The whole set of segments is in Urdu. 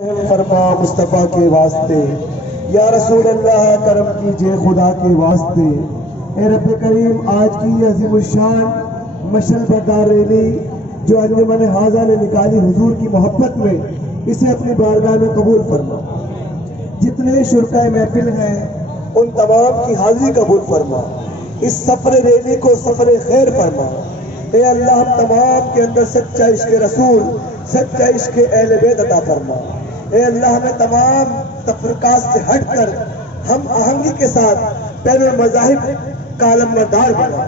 فرما مصطفیٰ کے واسطے، یا رسول اللہ کرم کیجئے خدا کے واسطے۔ اے رب کریم، آج کی یہ عظیم الشان مشعل بردار ریلی جو انجمن حاضہ نے نکالی حضور کی محبت میں، اسے اپنی بارگاہ میں قبول فرما۔ جتنے شرکائے محفل ہیں ان تمام کی حاضری قبول فرما۔ اس سفر ریلی کو سفر خیر فرما۔ اے اللہ، ہم تمام کے اندر سچا عشق رسول، سچا عشق اہل بیت عطا فرما۔ اے اللہ، ہمیں تمام تفرقات سے ہٹ کر ہم آہنگی کے ساتھ بین المذاہب کا علمبردار بنا۔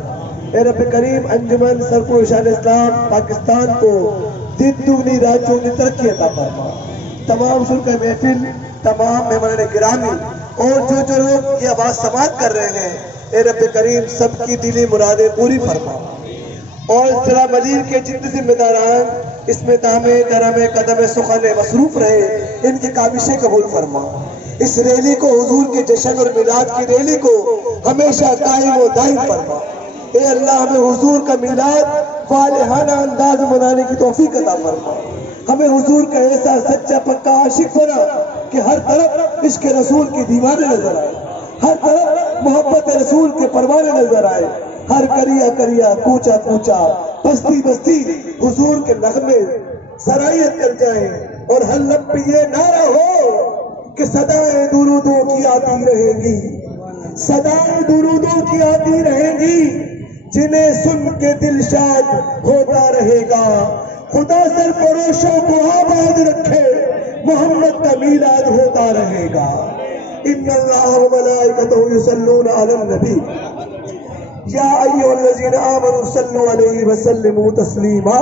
اے رب کریم، انجمن سرپور شان اسلام پاکستان کو دن دگنی رات چوگنی ترقی عطا فرما۔ تمام شرکائے محفل، تمام مہمان گرامی اور جو لوگ یہ آواز سماعت کر رہے ہیں، اے رب کریم سب کی دلی مرادیں پوری فرما۔ اور ضلع مدیر کے جتنے ذمہ داران اس میں دامے درمے قدم سخن مصروف رہے، ان کی کاوشیں قبول فرما۔ اس ریلی کو، حضور کے جشن اور میلاد کی ریلی کو ہمیشہ قائم و دائم فرما۔ اے اللہ، ہمیں حضور کا میلاد فالحانہ انداز منانے کی توفیق عطا فرما۔ ہمیں حضور کا ایسا سچا پکا عاشق بنا کہ ہر طرف عشق رسول کی دیوانے نظر آئے، ہر طرف محبت رسول کے پروانے نظر آئے، ہر کریا کریا کوچا کوچا بستی بستی حضور کے نغمے سرائیت کر جائیں، اور ہر لب پہ یہ نعرہ ہو کہ صدائیں درودوں کی آتی رہیں گی، صدائیں درودوں کی آتی رہیں گی، جنہیں سن کے دل شاد ہوتا رہے گا۔ خدا سرفروشوں کو آباد رکھے، محمد کا میلاد ہوتا رہے گا۔ ان اللہ و ملائکتہ یصلون علی النبی یا ایھا الذین آمنوا صلوا علیہ وسلموا تسلیما۔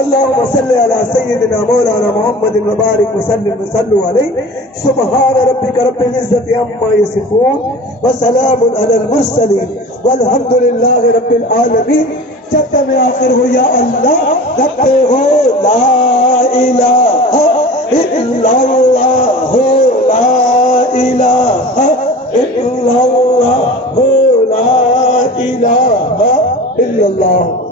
اللہم صل علی سیدنا مولانا محمد وبارک وسلم وصلوا علیہ۔ سبحان ربک رب العزت عما یصفون وسلام علی المرسلین والحمد للہ رب العالمین۔ جب تک آخر ہو یا اللہ، تب ہو لا الہ الا اللہ، لا الہ الا اللہ، لا الہ الا اللہ۔